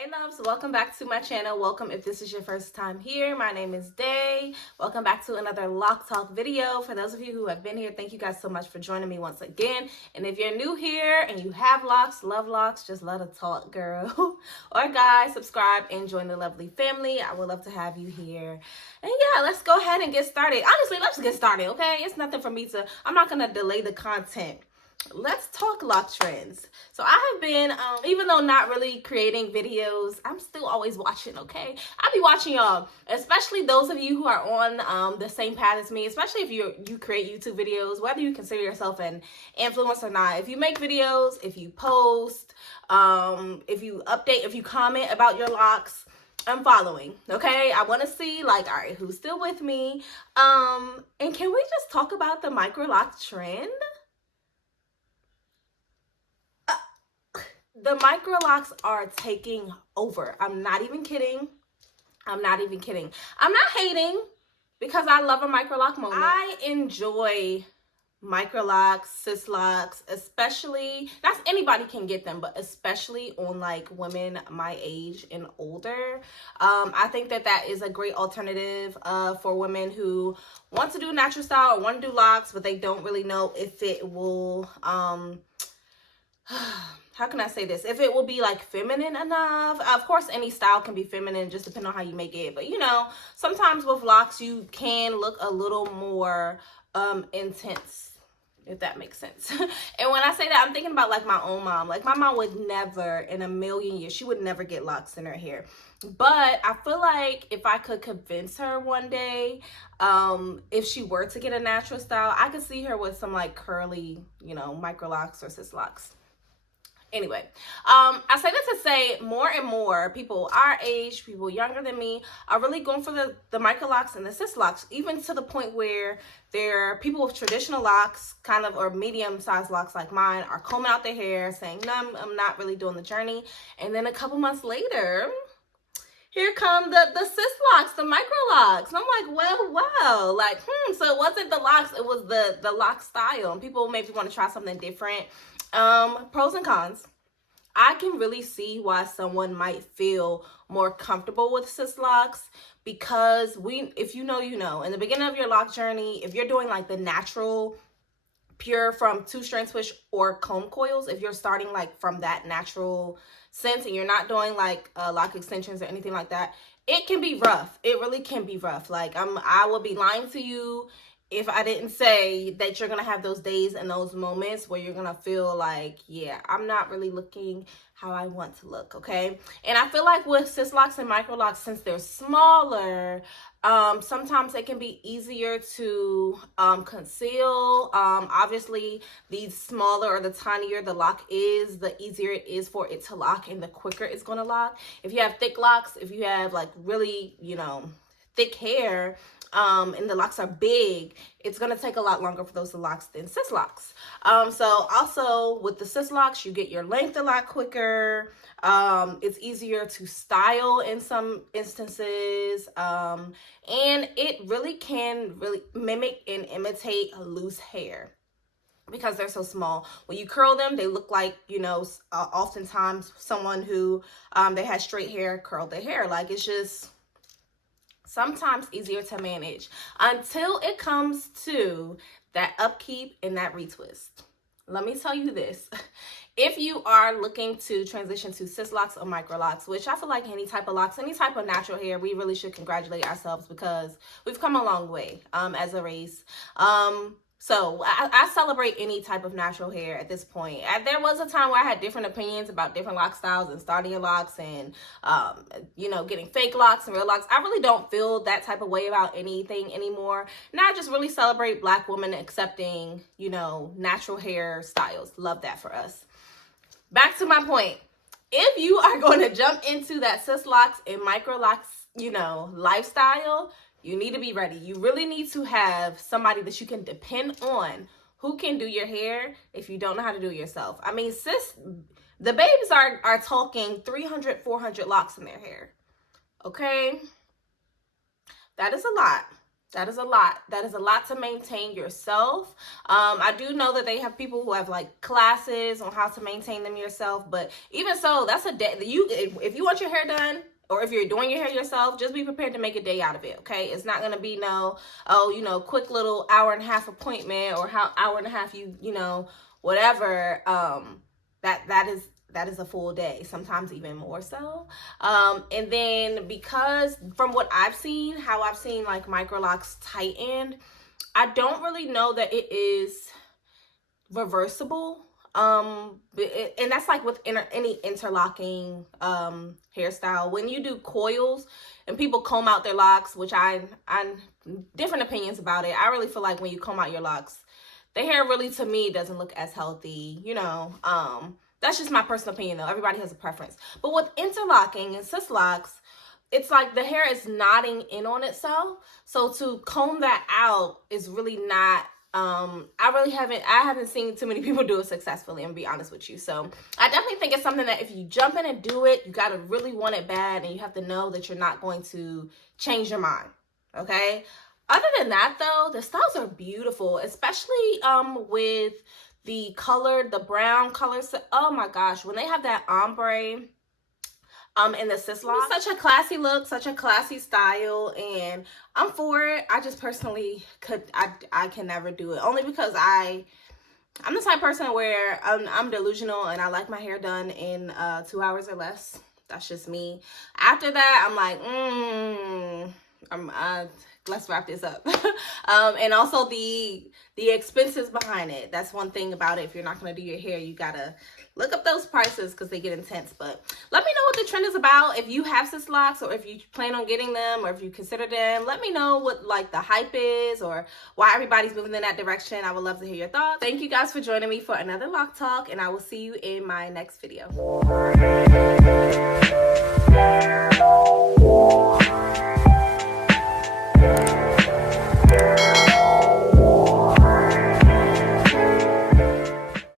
Hey loves, welcome back to my channel. Welcome if this is your first time here. My name is Day. Welcome back to another Loc Talk video. For those of you who have been here, thank you guys so much for joining me once again. And if you're new here and you have locks, love locks, just let it talk, girl. Or guys, subscribe and join the lovely family. I would love to have you here. And yeah, let's go ahead and get started. Honestly, let's get started, okay? It's nothing for me to, I'm not going to delay the content. Let's talk lock trends. So I have been, even though not really creating videos, I'm still always watching, okay? I be watching y'all, especially those of you who are on the same path as me, especially if you create YouTube videos, whether you consider yourself an influencer or not. If you make videos, if you post, if you update, if you comment about your locks, I'm following, okay? I want to see, like, all right, who's still with me? And can we just talk about the MicroLoc trend? The MicroLocs are taking over. I'm not even kidding. I'm not even kidding. I'm not hating because I love a MicroLoc moment. I enjoy MicroLocs, sisterlocs, especially, that's anybody can get them, but especially on like women my age and older. I think that is a great alternative for women who want to do natural style or want to do locks, but they don't really know if it will how can I say this? If it will be like feminine enough. Of course, any style can be feminine, just depending on how you make it. But you know, sometimes with locks, you can look a little more intense, if that makes sense. And when I say that, I'm thinking about like my own mom. Like my mom would never in a million years, she would never get locks in her hair. But I feel like if I could convince her one day, if she were to get a natural style, I could see her with some like curly, you know, MicroLocs or sisterlocs. Anyway, I say that to say more and more people our age, people younger than me, are really going for the MicroLocs and the sisterlocs, even to the point where there are people with traditional locks, kind of, or medium-sized locks like mine, are combing out their hair, saying, no, I'm not really doing the journey. And then a couple months later, here come the sisterlocs, the MicroLocs. And I'm like, well, like, so it wasn't the locks, it was the lock style. And people maybe want to try something different. Pros and cons. I can really see why someone might feel more comfortable with sisterlocs because if you know, you know. In the beginning of your lock journey, if you're doing like the natural, pure from 2-strand switch or comb coils, if you're starting like from that natural sense and you're not doing like lock extensions or anything like that, it can be rough. It really can be rough. Like I will be lying to you if I didn't say that you're going to have those days and those moments where you're going to feel like, yeah, I'm not really looking how I want to look, okay? And I feel like with sisterlocs and MicroLocs, since they're smaller, sometimes it can be easier to conceal. Obviously, the smaller or the tinier the lock is, the easier it is for it to lock and the quicker it's going to lock. If you have thick locks, if you have like really, you know, thick hair, and the locks are big, it's going to take a lot longer for those locks than sisterlocs. So also with the sisterlocs, you get your length a lot quicker. It's easier to style in some instances. And it really can mimic and imitate loose hair because they're so small. When you curl them, they look like, you know, oftentimes someone who they had straight hair curled their hair. Like it's just sometimes easier to manage until it comes to that upkeep and that retwist. Let me tell you this. If you are looking to transition to sisterlocs or MicroLocs, which I feel like any type of locks, any type of natural hair, we really should congratulate ourselves because we've come a long way as a race. So I celebrate any type of natural hair at this point. There was a time where I had different opinions about different lock styles and starting your locks and, you know, getting fake locks and real locks. I really don't feel that type of way about anything anymore. Now I just really celebrate Black women accepting, you know, natural hair styles. Love that for us. Back to my point. If you are going to jump into that sisterlocs and MicroLocs, you know, lifestyle, you need to be ready. You really need to have somebody that you can depend on who can do your hair if you don't know how to do it yourself. I mean, the babes are talking 300, 400 locks in their hair. Okay? That is a lot. That is a lot. That is a lot to maintain yourself. I do know that they have people who have like classes on how to maintain them yourself, but even so, that's a day. If you want your hair done, or if you're doing your hair yourself, just be prepared to make a day out of it. Okay, it's not gonna be no, oh, you know, quick little hour and a half appointment, or how hour and a half you know, whatever. That is a full day, sometimes even more so. And then because from what I've seen, how I've seen like MicroLocs tightened, I don't really know that it is reversible. And that's like with any interlocking hairstyle. When you do coils and people comb out their locks, which I different opinions about it. I really feel like when you comb out your locks, the hair really, to me, doesn't look as healthy, you know. That's just my personal opinion, though. Everybody has a preference. But with interlocking and sisterlocs, it's like the hair is knotting in on itself. So to comb that out is really not, I haven't seen too many people do it successfully, and be honest with you. So I definitely think it's something that if you jump in and do it, you got to really want it bad, and you have to know that you're not going to change your mind, okay? Other than that, though, the styles are beautiful, especially with the color, the brown color. Oh my gosh, when they have that ombre in the sisterloc, such a classy look, such a classy style, and I'm for it. I just personally I can never do it, only because I'm the type of person where I'm delusional and I like my hair done in 2 hours or less. That's just me. After that, I'm like, let's wrap this up. And also the expenses behind it. That's one thing about it. If you're not going to do your hair, you gotta look up those prices because they get intense. But let me know what the trend is about. If you have sisterlocs, or if you plan on getting them, or if you consider them, let me know what like the hype is, or why everybody's moving in that direction. I would love to hear your thoughts. Thank you guys for joining me for another Loc Talk, and I will see you in my next video.